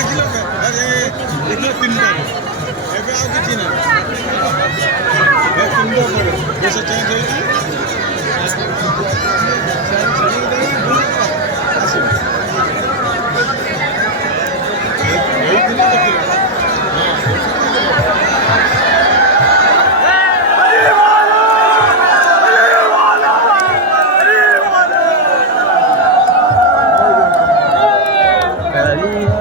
ଦେଖିଲ ଆରେ ଦେଖିଲ ତିନିଟା ଏବେ ଆଉ କିଛି ନାହିଁ ତିନିଟା ପରେ ଦେଶ ଚେଞ୍ଜ ହେଇଛି ଦେଖିଲ